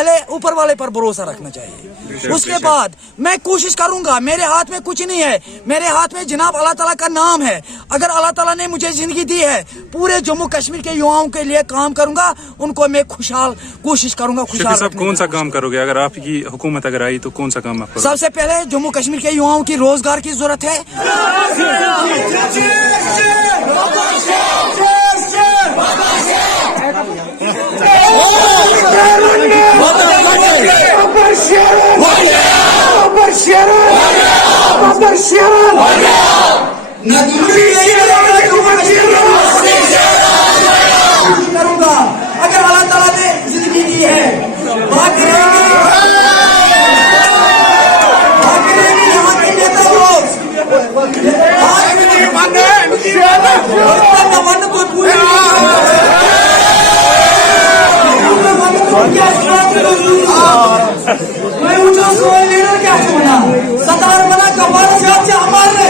पहले ऊपर वाले पर भरोसा रखना चाहिए। उसके बाद मैं कोशिश करूंगा, मेरे हाथ में कुछ नहीं है, मेरे हाथ में जनाब अल्लाह ताला का नाम है। अगर अल्लाह ताला ने मुझे जिंदगी दी है, पूरे जम्मू कश्मीर के युवाओं के लिए काम करूंगा, उनको मैं खुशहाल कोशिश करूंगा। खुशहाल साहब कौन सा काम करोगे अगर आपकी हुकूमत अगर आई तो कौन सा काम आप करोगे? सबसे पहले जम्मू कश्मीर के युवाओं की रोजगार की जरूरत है। करूंगा अगर अल्लाह ताला ने जिंदगी दी है, यहाँ के नेता लोग मैं ऊंचा लीडर क्या बना, सतार बना कबार से हमारे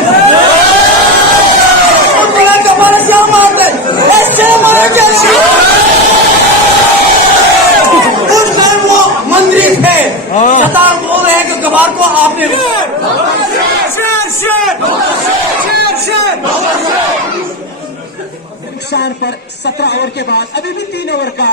मंत्री थे, सतार बोल रहे हैं कि कबार को आपने नुकसान पर 17 ओवर के बाद अभी भी 3 ओवर का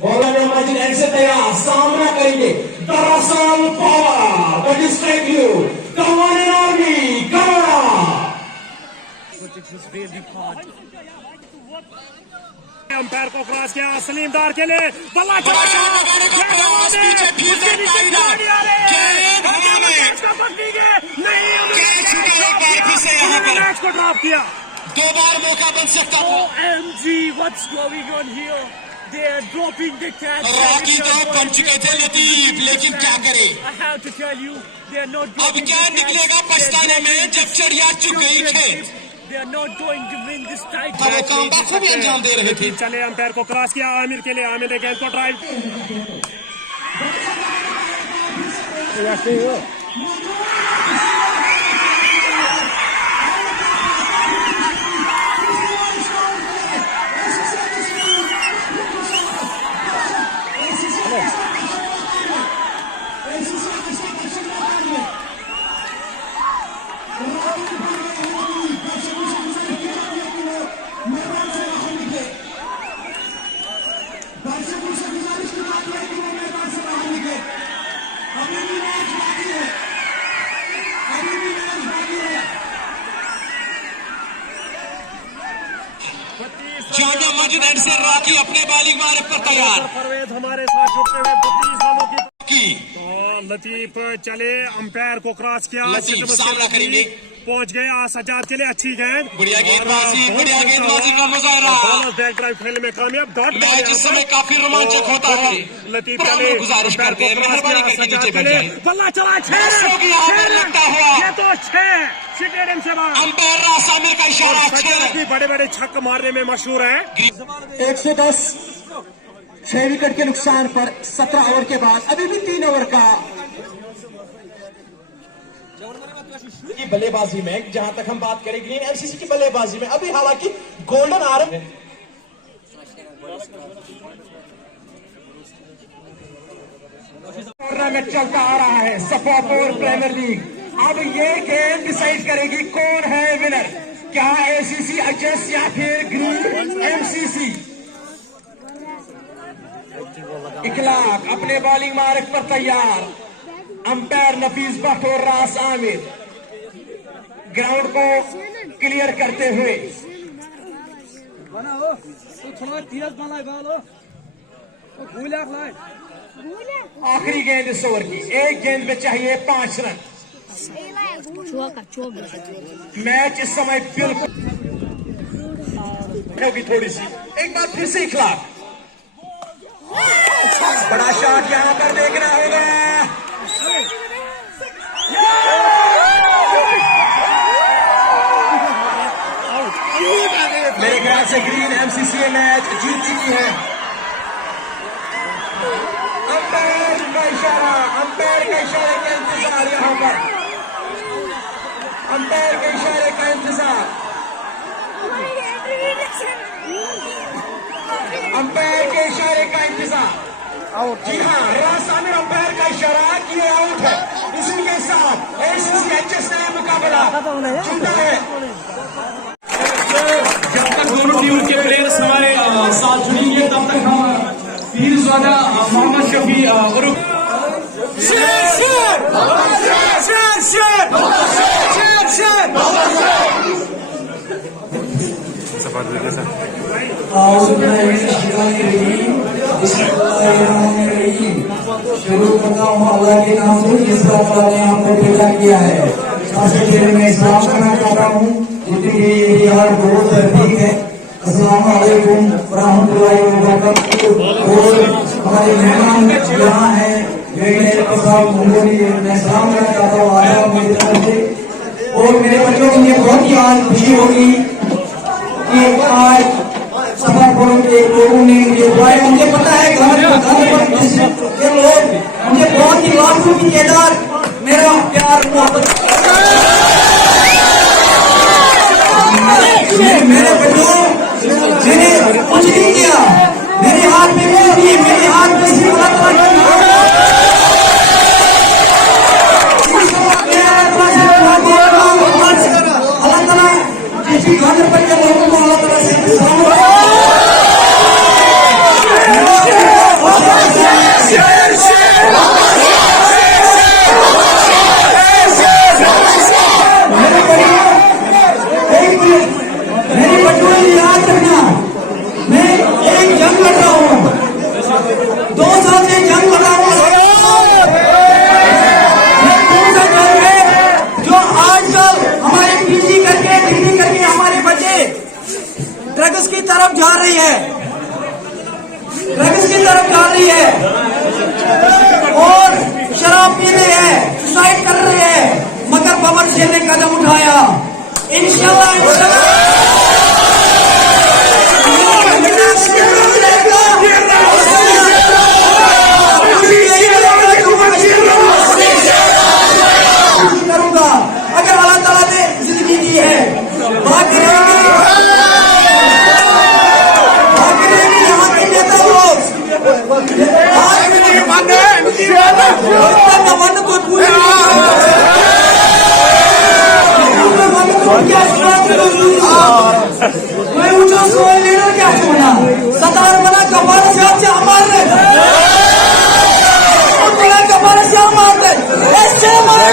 बॉलर माजिद एंड से तैयार, सामना करेंगे दरअसल पावर अंपायर को क्रॉस किया सलीमदार के लिए, बल्ला चला मैच को ड्रॉप किया। 2 बार मौका बन सकता है। OMG, what's going on here? They are dropping the catch. Rocky तो बन चुके थे लतीफ, लेकिन क्या करे? I have to tell you, they are not. अब क्या निकलेगा पछताने में जब चढ़िया चुक गई खेत। They are not going to win this title. वो काम बखूबी अंजाम दे रहे थे। चले अंपायर को क्रॉस किया आमिर के लिए, आमिर ने गेंद को ड्राइव। जामिया मस्जिद एंड से रॉकी अपने बॉलिंग मारे पर तैयार। परवेज हमारे साथ जुड़ते हुए 32 रनों की तो लतीफ चले, अंपायर को क्रॉस किया, सामना करेंगे, पहुंच गए सजाद के लिए, अच्छी गेंद, बढ़िया गेंदबाजी का मुजाहरा। बैक ड्राइव खेलने में कामयाब, डॉट मैच इस समय काफी रोमांचक होता है। लतीफ चले, गुजारिश करते हैं मेहरबानी करके नीचे बैठ जाएं। बल्ला चला 6 लगता हुआ, ये तो 6 स्टेडियम से बाहर। अंपायर रास आमिर का इशारा, बड़े बड़े छक्के मारने में मशहूर है। 110 6 विकेट के नुकसान पर 17 ओवर के बाद अभी भी 3 ओवर का की बल्लेबाजी में, जहां तक हम बात करें ग्रीन एमसीसी की बल्लेबाजी में, अभी हालांकि गोल्डन आर्म टूर्नामेंट चलता आ रहा है, सफापुर प्रीमियर लीग। अब ये गेम डिसाइड करेगी कौन है विनर, क्या एसीसी एचएस या फिर ग्रीन एमसीसी। इखलाक अपने बॉलिंग मार्ग पर तैयार, अंपायर नफीस भट्ट और रास आमिर ग्राउंड को क्लियर करते हुए। आखिरी गेंद इस ओवर की, एक गेंद में चाहिए 5 रन। मैच इस समय बिल्कुल होगी थोड़ी सी, एक बार फिर से इखलाक, बड़ा शॉट यहां पर देखना होगा। मेरे ख्याल से ग्रीन एमसीसी मैच जीत चुकी है। अंपायर का इशारा का इंतजार यहां पर, अंपायर के इशारे का इंतजार। अंपायर के इशारे का इंतजार। जी हाँ, रास आमिर अंपायर का इशारा कि ये आउट है। इसी के साथ ACCHS ने मुकाबला जीता है। जब तक दोनों टीम के प्लेयर्स हमारे साथ जुड़ेंगे तब तक हम पीरज़ादा मोहम्मद शफी उर्फ शुरू करता हूँ अल्लाह के नाम से जिस पर अल्लाह ने हमको पैदा किया है। सबसे पहले मैं इस्लाम करना चाहता हूँ जितनी भी यार दोस्त ठीक है। अस्सलाम वालेकुम रहमतुल्लाहि व बरकातहू। और हमारे मेहमान यहाँ हैं मेरे साथ उनको भी मैं सलाम करना चाहता हूँ आया मेरी तरफ से। और मेरे बच्चों को ये बहुत ही आज खुशी होगी कि आज सफापुर के लोगों ने मुझे बुलाया। मुझे पता है घर के लोग मुझे बहुत ही लाखों की तादाद मेरा प्यार मोहब्बत मेरे बच्चों मैंने कुछ नहीं किया। मेरे हाथ में कुछ नहीं, मेरे हाथ में सिर्फ अल्लाह ताला का नाम है। अल्लाह ताला किसी गाने पर के लोगों को अल्लाह ताला से मेरी बच्चों ने याद रखना, मैं एक जंग लड़ रहा हूँ, 2 साल से जंग लड़ रहा हूँ। कौन सा जंग है जो आजकल हमारे पीछे करके ड्यूटी करके हमारे बच्चे ड्रग्स की तरफ जा रही है, ड्रग्स की तरफ जा रही है और शराब पी रहे हैं, सुसाइड कर रहे हैं। मगर पवन सिंह ने कदम उठाया। इंशाल्लाह करूंगा अगर अल्लाह ताला ने जिंदगी दी है। बात करेंगे यहाँ के नेता लोग मैं ऊंचा सोल लीडर क्या छोड़ा सतार बना कपाल से हमारे कपाल से हमारे ऐसे हमारे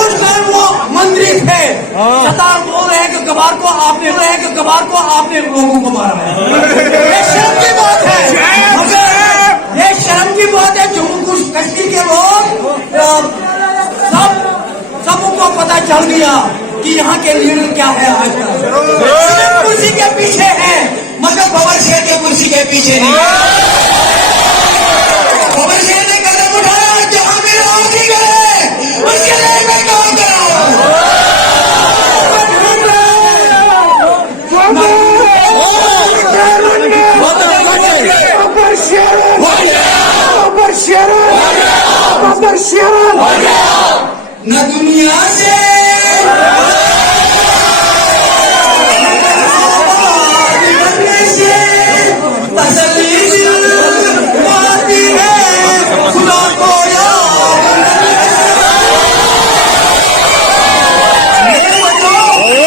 उस टाइम वो मंत्री थे। सतार बोल रहे हैं कि गवार को आपने लोगों को मारा है। ये शर्म की बात है, ये शर्म की बात है। जम्मू कश्मीर के लोग सबको पता चल गया कि यहाँ के लीडर क्या है। आजकल कुर्सी के पीछे है मगर पवन सिंह के कुर्सी के पीछे नहीं। पवन सिंह ने कदम उठाया जहाँ मेरे आदमी गए उसके लिए मैं काम कर रहा हूँ। न दुनिया से तसल्ली पाती है खुदा को याद। मेरे बच्चों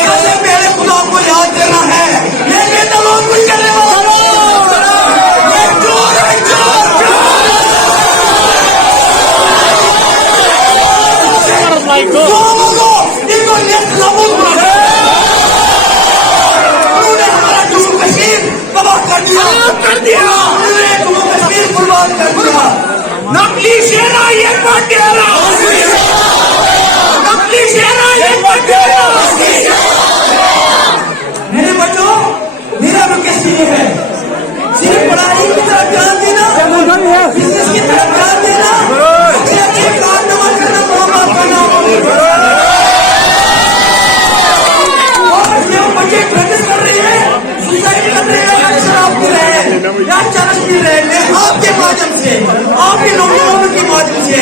सबसे पहले खुदा को याद करना है। ये नेता लोग कुछ करने वाला इनको नेक्स्ट लेवल उन्होंने हमारा जम्मू कश्मीर तबाह कर दिया। उन्होंने जम्मू कश्मीर बर्बाद कर दिया। नकली सेना ये पटेरा, नकली सेना ये पटेरा। मेरे बच्चों मेरा रिक्वेस्ट ये है सिर्फ पढ़ाई की तरफ ध्यान देना, बिजनेस की तरफ ध्यान देना, अच्छे कारनामा करना, मोहब्बत करना। बच्चे ड्रग्स कर रहे हैं, सुसाइड कर रहे हैं, शराब पी रहे हैं या चरस पी रहे हैं। मैं आपके माध्यम से आपके नौजवानों के माध्यम से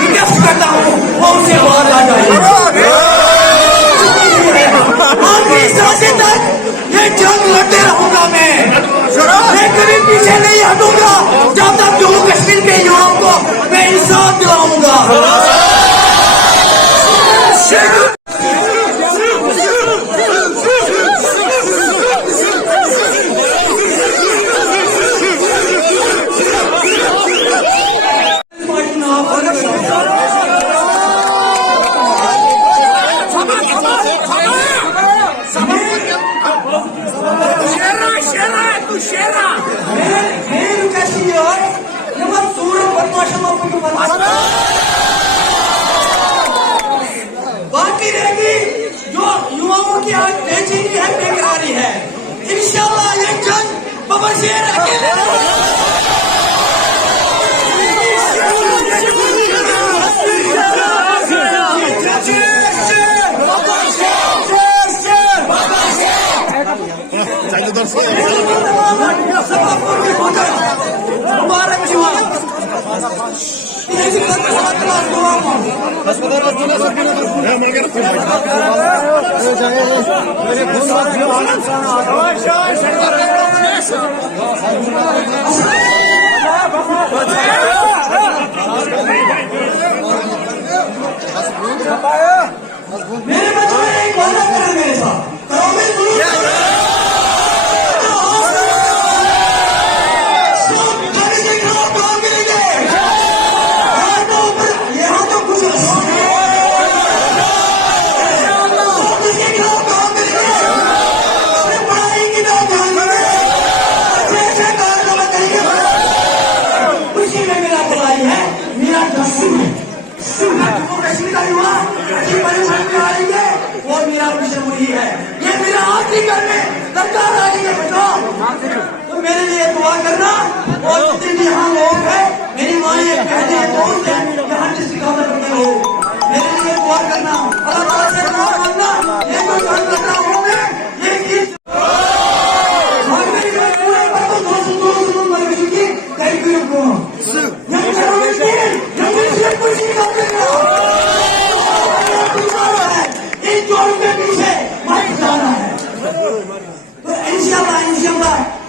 रिक्वेस्ट करता हूँ वो उनसे बाहर आ जाए। आखिरी सांसें तक ये जंग बशीर अकेले मेरे बच्चों ने एक वादा करा मेरे साथ करो मैं वो मेरा मिशन वही है, ये मेरा आखिरी करने सरकार आएगी बचाओ। तो मेरे लिए दुआ करना और जितने भी यहाँ लोग हैं, मेरी माँ ये कहते हैं दोस्त हैं, यहाँ डिस्ट्रिक्ट में करते हो, मेरे लिए दुआ करना, अल्लाह ताला से दुआ मांगना, ये कोई काम कर रहा हूँ मैं, ये चीज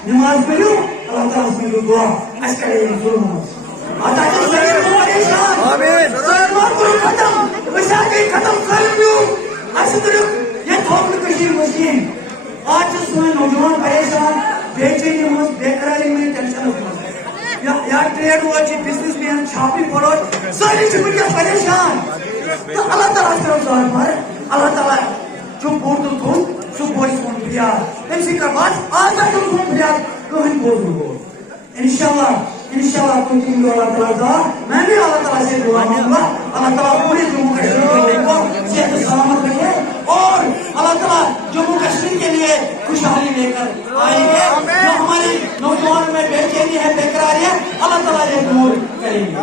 नमाज पढ़ो अल्लाह ताला उसमें दुआ अच्छा करेगा आता है परेशान आमीन खत्म मशाकिल खत्म कर दूं असदर ये थोक कशीर मशीन आज सुन नौजवान परेशान बेचैनी मत बेकरारी में टेंशन होता या ट्रेड हुआ जी बिजनेस में छापी पड़ो सारी जिंदगी परेशान तो अल्लाह ताला तरफ जान पर अल्लाह ताला जो बोल तो जो बोल सुन दिया ऐसी का बात आज तक तुम दिया तो हम बोल दो इंशाल्लाह इंशाल्लाह तुम तीन अल्लाह ताला का मैं भी अल्लाह ताला से दुआ मांगूंगा अल्लाह ताला पूरे जम्मू कश्मीर को सेहत सलामत रखे और अल्लाह ताला जम्मू कश्मीर के लिए खुशहाली लेकर आएंगे जो हमारी नौजवान में बेचैनी है बेकरारी है अल्लाह ताला ये दूर करेंगे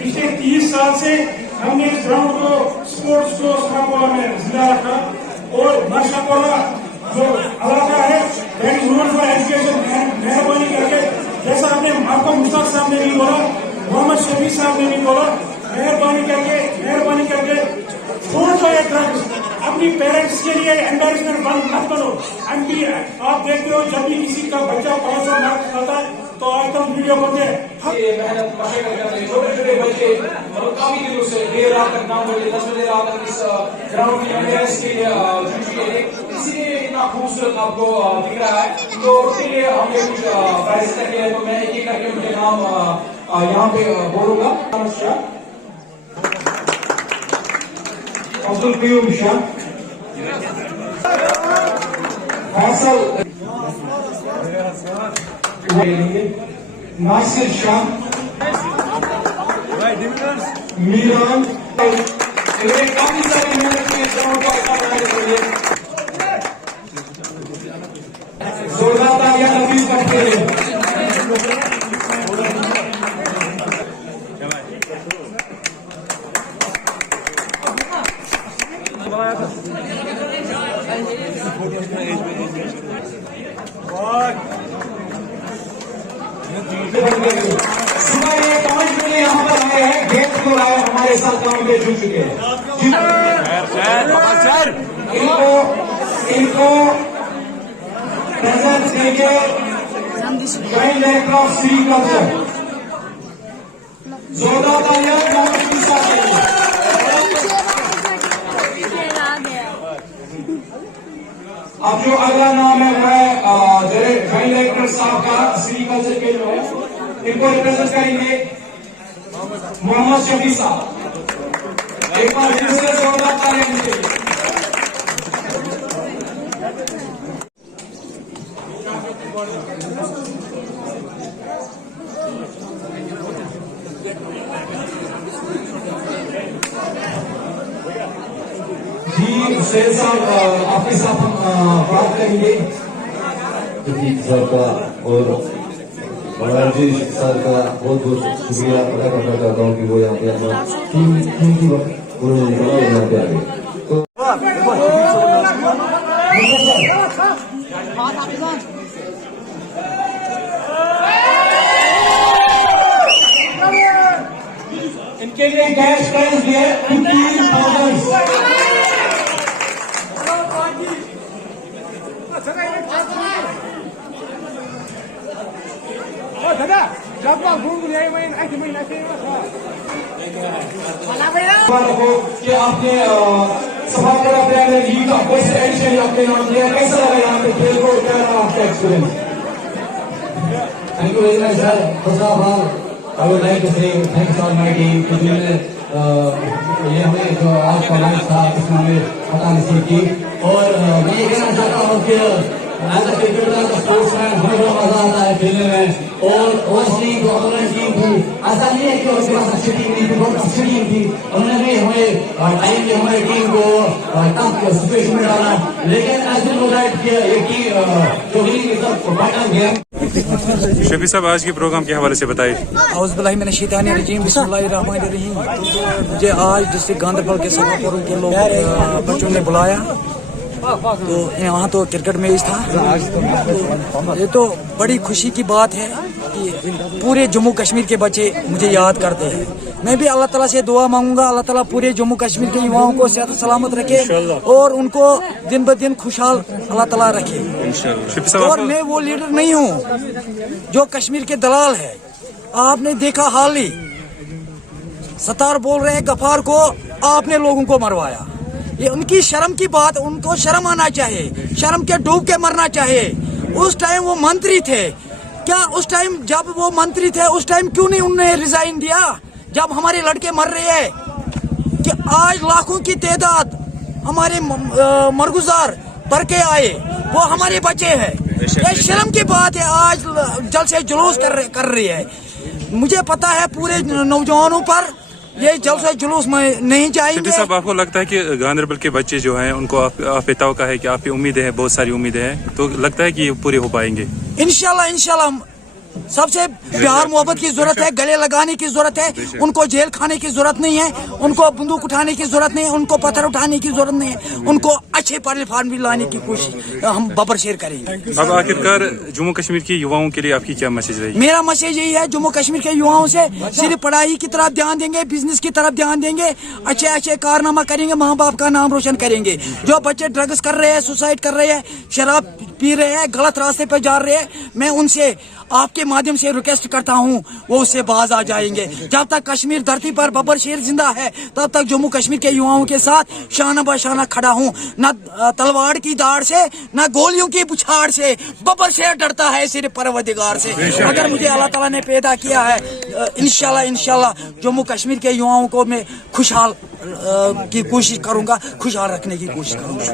पिछले 30 साल से हमने इस ग्राउंड को स्पोर्ट्स को सरापोला में जिला रखा और माशापोला जो इलाका है that is known for education मेहरबानी करके जैसा हमने आपको मुश्ताक साहब ने भी बोला मोहम्मद शफी साहब ने भी बोला मेहरबानी करके छोड़ दो ये ड्रग्स अपनी पेरेंट्स के लिए एम्बेरसमेंट बंद मत करो हम भी आप देखते हो जब भी किसी का बच्चा 500 मार्क्स खाता है तो आजकल वीडियो बनते हैं मेहनत मशक्कत करते हैं छोटे छोटे बच्चे मतलब काफी दिनों से देर रात तक काम करते 10 बजे रात तक इस ग्राउंड की मेंटेनेंस के लिए जुट चुके हैं इसीलिए इतना खूबसूरत आपको दिख रहा है तो उसके लिए हमने कुछ प्राइस करके है तो मैं एक एक करके उनके नाम यहाँ पे बोलूंगा अब्दुल कयूम शाह फैसल नासिर शाह मीरान काफी सारी मेहनत की जोरदार तालियां नफीस करते हैं सुबह ये 5 बजे यहाँ पर आए हैं गेट को आए हमारे साथ काम में जुड़ चुके हैं इनको प्रेजेंट देंगे joint director of Shri culture जोरदार तालियां के साथ देंगे अब जो अगला नाम है वो है जॉइंट डायरेक्टर साहब का सेरीकल्चर के जो है, इनको रिप्रेजेंट करेंगे मोहम्मद शफी साहब। एक बार फिर से जोरदार तालियां दीजिए। जी सैयद साहब, आपके साथ हम बात करेंगे। सर का और बालाजी सर का बहुत बहुत शुक्रिया अदा करना चाहता हूँ कि वो यहाँ पे अपना कीमती वक्त उन्होंने निकाला और यहाँ पे आ गए। तो इनके लिए कैश प्राइज दिए 15,000। कि आपने सभापति प्लेयर लीग का फर्स्ट एडिशन आपके नाम किया, कैसा लगा यहाँ पे खेल को, क्या रहा आपका experience? Thank you very much, sir. First of all, I would like to say thanks Almighty कि जिन्होंने ये हमें जो आज का मैच था इसमें हमें पता नसीब की। और मैं ये कहना चाहता हूँ कि एज अ क्रिकेटर, स्पोर्ट्समैन हमें बड़ा मजा आता है खेलने में। और ओवरसीज जो अपोनेंट टीम थी, ऐसा नहीं है कि उसके पास अच्छी टीम नहीं थी, बहुत अच्छी टीम थी। उन्होंने भी हमें टाइम की हमारी टीम को टफ सिचुएशन में डाला, लेकिन ऐसे नो डाउट कि ये टीम जो winning is a vital game. Shafi साहब, आज के प्रोग्राम के हवाले से बताइए। औज़ुबिल्लाहि मिनश शैतानिर रजीम, बिस्मिल्लाहिर्रहमानिर्रहीम। मुझे आज डिस्ट्रिक्ट गांधरबल के सभापुर के लोग बच्चों ने बुलाया, तो यहाँ तो क्रिकेट मैच था। तो ये तो बड़ी खुशी की बात है कि पूरे जम्मू कश्मीर के बच्चे मुझे याद करते हैं। मैं भी अल्लाह ताला से दुआ मांगूंगा, अल्लाह ताला पूरे जम्मू कश्मीर के युवाओं को सेहत सलामत रखे और उनको दिन ब दिन खुशहाल अल्लाह ताला रखे। और मैं वो लीडर नहीं हूँ जो कश्मीर के दलाल है। आपने देखा हाल ही सतार बोल रहे हैं गफार को आपने लोगों को मरवाया। ये उनकी शर्म की बात, उनको शर्म आना चाहिए, शर्म के डूब के मरना चाहिए। उस टाइम वो मंत्री थे, क्या उस टाइम जब वो मंत्री थे उस टाइम क्यों नहीं उन्होंने रिजाइन दिया जब हमारे लड़के मर रहे हैं? कि आज लाखों की तादाद हमारे मरगुजार भर के आए, वो हमारे बच्चे हैं। ये शर्म की बात है, आज जलसे जुलूस कर रही है। मुझे पता है पूरे नौजवानों पर ये जलसे जुलूस में नहीं जाएंगे। साहब, आपको लगता है कि गांधरबल के बच्चे जो हैं उनको आप पे तवक्का है कि आप पे उम्मीदें हैं, बहुत सारी उम्मीदें हैं, तो लगता है कि ये पूरे हो पाएंगे? इंशाल्लाह। सबसे प्यार मोहब्बत की जरूरत है, गले लगाने की जरूरत है। उनको जेल खाने की जरूरत नहीं है, उनको बंदूक उठाने की जरूरत नहीं है, उनको पत्थर उठाने की जरूरत नहीं है। उनको अच्छे प्लेटफॉर्म भी लाने की कोशिश हम बबर शेर करेंगे। अब आखिरकार जम्मू कश्मीर के युवाओं के लिए आपकी क्या मैसेज रहेगी? मेरा मैसेज यही है, जम्मू कश्मीर के युवाओं से सिर्फ पढ़ाई की तरफ ध्यान देंगे, बिजनेस की तरफ ध्यान देंगे, अच्छे अच्छे कारनामा करेंगे, माँ बाप का नाम रोशन करेंगे। जो बच्चे ड्रग्स कर रहे हैं, सुसाइड कर रहे हैं, शराब पी रहे हैं, गलत रास्ते पर जा रहे हैं, मैं उनसे आपके माध्यम से रिक्वेस्ट करता हूं वो उससे बाज आ जाएंगे। जब तक कश्मीर धरती पर बबर शेर जिंदा है तब तक जम्मू कश्मीर के युवाओं के साथ शाना बशाना खड़ा हूं। न तलवार की दाढ़ से, न गोलियों की बुछाड़ से, बबर शेर डरता है सिर्फ परवरदिगार से। अगर मुझे अल्लाह ताला ने पैदा किया है, इंशाल्लाह जम्मू कश्मीर के युवाओं को मैं खुशहाल की कोशिश करूंगा, खुशहाल रखने की कोशिश करूंगा।